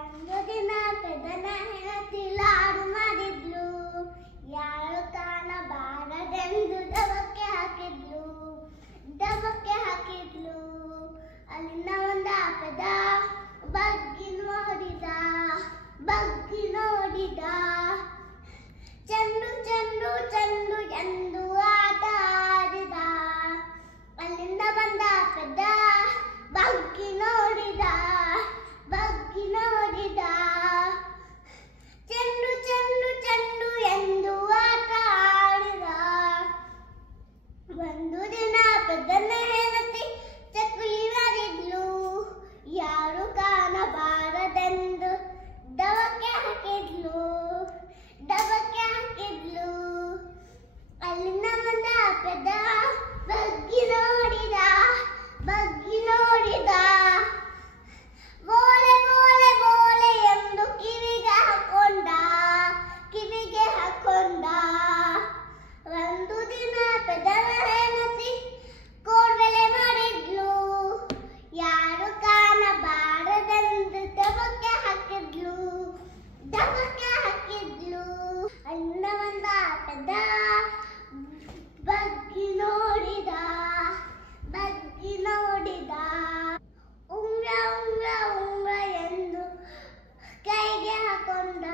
ಒಂದು ದಿನ ಪೆದ್ದನ ಹೆಂಡತಿ ಲಾಡು ಮಾಡಿದ್ಲು. ಯಾರು ಕಾಣಬಾರದೆಂದು ದಬಕ್ಕೆ ಹಾಕಿದ್ಲು. ಅಲ್ಲಿಂದ ಒಂದ ಪೆದ್ದ ಬಗ್ಗಿ ನೋಡಿದ. ಚೆಂಡು ಚೆಂಡು ಚೆಂಡು ಎಂದು ಆಟ ಆಡಿದ. ಅಲ್ಲಿಂದ ಬಂದ ಪೆದ್ದ ಬಗ್ಗಿ ನೋಡಿದ. ಚೆಂಡು ಚೆಂಡು ಚೆಂಡು ಎಂದು ಆಟ ಆಡಿದ. ಒಂದು ದಿನ ಪೆದ್ದನ ಹೆಂಡತಿ ಚಕ್ಕುಲಿ ಮಾಡಿದ್ಲು. ಯಾರು ಕಾಣಬಾರದೆಂದು ದಬಕ್ಕೆ ಹಾಕಿದ್ಲು. ಅಲ್ಲಿಂದ ಬಂದ ಪೆದ್ದ ಬಗ್ಗಿ ನೋಡಿದ. ಬೋಲೆ ಬೋಲೆ ಬೋಲೆ ಎಂದು ಕಿವಿಗೆ ಹಾಕೊಂಡ. ಒಂದು ದಿನ ಪೆದ್ದನ ಹೆಂಡತಿ ಕೋಡ್ಬಳೆ ಮಾಡಿದ್ಲು. ಯಾರು ಕಾಣಬಾರದೆಂದು ದಬಕ್ಕೆ ಹಾಕಿದ್ಲು. ಅಲ್ಲಿಂದ ಬಂದ ಪೆದ್ದ ಬಗ್ಗಿ ನೋಡಿದ. ಉಂಗ್ರ ಉಂಗ್ರ ಉಂಗ್ರ ಎಂದು ಕೈಗೆ ಹಾಕೊಂಡ.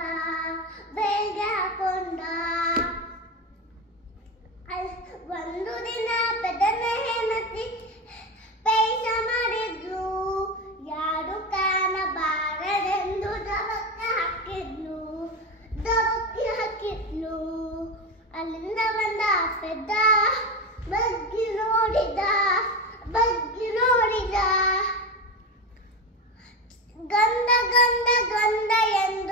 ಒಂದು ದಿನ ಪೆದ್ದನ ಹೆಂಡತಿ ಪೈಸ ಮಾಡಿದ್ಲು. ಯಾರು ಕಾಣಬಾರದೆಂದು ದಬಕ್ಕೆ ಹಾಕಿದ್ಲು. ಅಲ್ಲಿಂದ ಬಂದ ಪೆದ್ದ ಬಗ್ಗಿ ನೋಡಿದ. ಗಂಧ ಗಂಧ ಗಂಧ ಎಂದು